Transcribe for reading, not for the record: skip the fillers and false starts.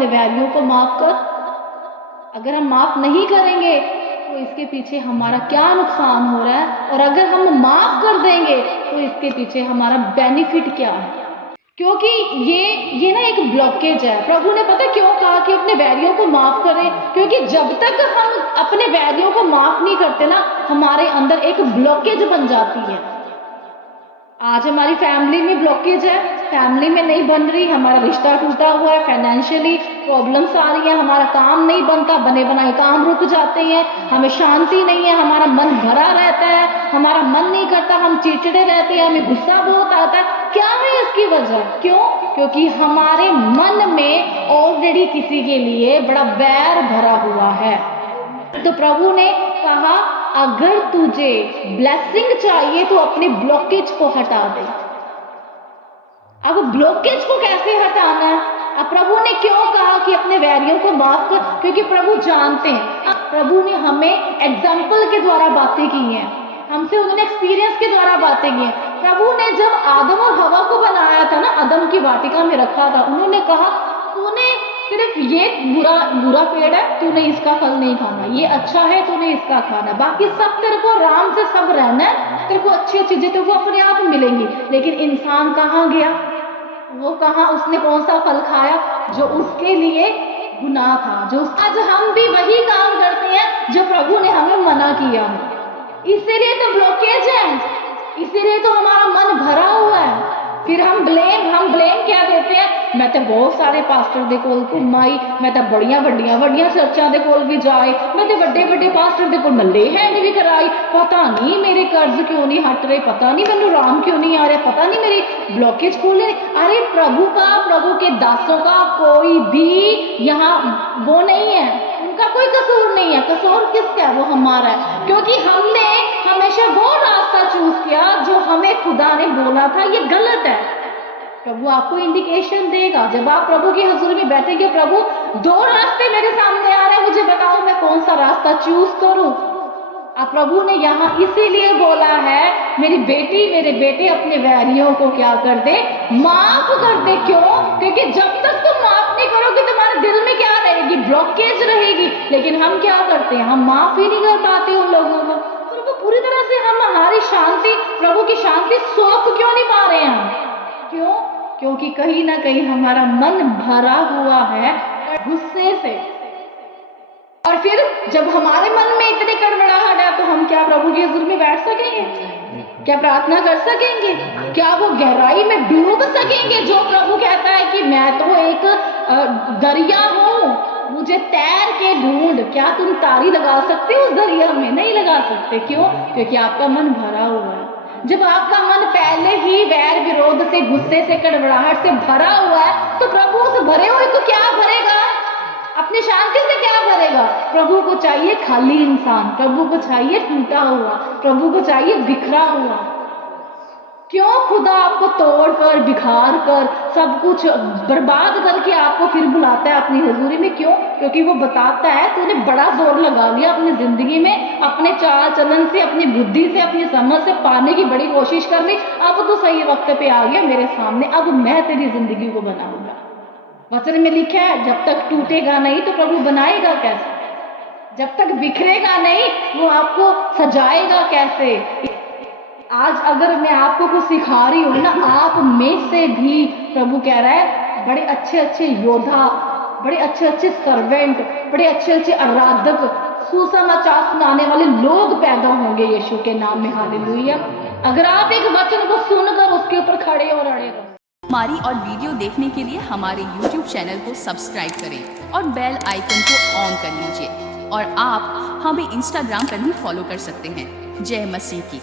अपने वैरियों को माफ कर। अगर हम माफ नहीं करेंगे तो इसके पीछे हमारा क्या नुकसान हो रहा है, और अगर हम माफ कर देंगे तो इसके पीछे हमारा बेनिफिट क्या है। क्योंकि ये ना एक ब्लॉकेज है। प्रभु ने पता क्यों कहा कि अपने वैरियों को माफ करें? क्योंकि जब तक हम अपने वैरियों को माफ नहीं करते ना, हमारे अंदर एक ब्लॉकेज बन जाती है। आज हमारी फैमिली में ब्लॉकेज है, फैमिली में नहीं बन रही, हमारा रिश्ता टूटा हुआ है, फाइनेंशियली प्रॉब्लम्स आ रही है, हमारा काम नहीं बनता, बने बनाए काम रुक जाते हैं, हमें शांति नहीं है, हमारा मन भरा रहता है, हमारा मन नहीं करता, हम चिड़चिड़े रहते हैं, हमें गुस्सा बहुत आता है। क्या है इसकी वजह? क्यों? क्योंकि हमारे मन में ऑलरेडी किसी के लिए बड़ा बैर भरा हुआ है। तो प्रभु ने कहा अगर तुझे ब्लेसिंग चाहिए तो अपने ब्लॉकेज को हटा दे। अब ब्लॉकेज को कैसे हटाना है? अब प्रभु ने क्यों कहा कि अपने वैरियों को माफ कर? क्योंकि प्रभु जानते हैं। अब प्रभु ने हमें एग्जाम्पल के द्वारा बातें की हैं, हमसे उन्होंने एक्सपीरियंस के द्वारा बातें की हैं। प्रभु ने जब आदम और हवा को बनाया था ना, आदम की वाटिका में रखा था, उन्होंने कहा तूने सिर्फ ये बुरा पेड़ है, तूने इसका फल नहीं खाना, ये अच्छा है तूने इसका खाना, बाकी सब तेरे को आराम से सब रहना है, तेरे को अच्छी चीजें तो वो अपने आप मिलेंगी। लेकिन इंसान कहाँ गया? वो कहाँ, उसने कौन सा फल खाया जो उसके लिए गुनाह था, जो आज हम भी वही काम करते हैं जो प्रभु ने हमें मना किया है। इसीलिए तो ब्लॉकेज है, इसीलिए तो हमारा मन भरा हुआ है। फिर हम ब्लेम क्या देते हैं? मैं तो बहुत सारे पास्टर दे कोल घुमाई, मैं तो बड़िया चर्चा दे कोल भी जाए, मैं तो बड़े पास्टर दे कोल मल्ले हैंड भी कराई, पता नहीं मेरे कर्ज क्यों नहीं हट रहे, पता नहीं मैंने राम क्यों नहीं आ रहा, पता नहीं मेरी ब्लॉकेज खोल रहे। अरे प्रभु के दासों का कोई भी यहाँ वो नहीं है, उनका कोई कसूर नहीं है। कसूर किसका है? वो हमारा है, क्योंकि हमने हमेशा वो रास्ता चूज किया जो हमें खुदा ने बोला था ये गलत है। प्रभु आपको इंडिकेशन देगा जब आप प्रभु की हजूरी में बैठेंगे। प्रभु दो रास्ते मेरे सामने आ रहे हैं, मुझे बताओ मैं कौन सा रास्ता चूज करूं। अब प्रभु ने यहाँ इसीलिए बोला है मेरी बेटी मेरे बेटे अपने वैरियों को क्या कर दे? माफ कर दे। क्यों? क्योंकि जब तक तुम माफ नहीं करोगे तुम्हारे दिल में क्या रहेगी? ब्लॉकेज रहेगी। लेकिन हम क्या करते हैं? हम माफ ही नहीं कर पाते उन लोगों को। प्रभु पूरी तरह से हम हमारी शांति, प्रभु की शांति सोख क्यों नहीं पा रहे हैं? क्यों? क्योंकि कहीं ना कहीं हमारा मन भरा हुआ है गुस्से से। और फिर जब हमारे मन में इतनी कड़वड़ाहट है तो हम क्या प्रभु की हुजूर में बैठ सकेंगे? क्या प्रार्थना कर सकेंगे? क्या वो गहराई में डूब सकेंगे? जो प्रभु कहता है कि मैं तो एक दरिया हूँ, मुझे तैर के ढूंढ। क्या तुम तारी लगा सकते हो उस दरिया में? नहीं लगा सकते। क्यों? क्योंकि आपका मन भरा हुआ है। जब आपका मन पहले ही वैर विरोध से, गुस्से से, कड़वड़ाहट से भरा हुआ है तो प्रभु उस भरे हुए को क्या भरेगा? अपनी शांति से क्या भरेगा? प्रभु को चाहिए खाली इंसान, प्रभु को चाहिए टूटा हुआ, प्रभु को चाहिए बिखरा हुआ। क्यों खुदा आपको तोड़कर, बिखार कर, सब कुछ बर्बाद करके आपको फिर बुलाता है अपनी हुजूरी में? क्यों? क्योंकि वो बताता है तूने बड़ा जोर लगा लिया अपनी जिंदगी में, अपने चाल चलन से, अपनी बुद्धि से, अपनी समझ से पाने की बड़ी कोशिश कर ली, अब तो सही वक्त पे आ गया मेरे सामने, अब मैं तेरी जिंदगी को बनाऊंगा। वचन में लिखा है जब तक टूटेगा नहीं तो प्रभु बनाएगा कैसे? जब तक बिखरेगा नहीं वो आपको सजाएगा कैसे? आज अगर मैं आपको कुछ सिखा रही हूँ ना, आप में से भी प्रभु कह रहा है बड़े अच्छे योद्धा, बड़े अच्छे सर्वेंट, बड़े अच्छे आराधक, सुसमाचार सुनाने वाले लोग पैदा होंगे यीशु के नाम में। हालेलुया। अगर आप एक वचन को सुनकर उसके ऊपर खड़े और अड़े रहो। हमारी और वीडियो देखने के लिए हमारे YouTube चैनल को सब्सक्राइब करें और बेल आइकन को ऑन कर लीजिए। और आप हमें Instagram पर भी फॉलो कर सकते हैं। जय मसीह की।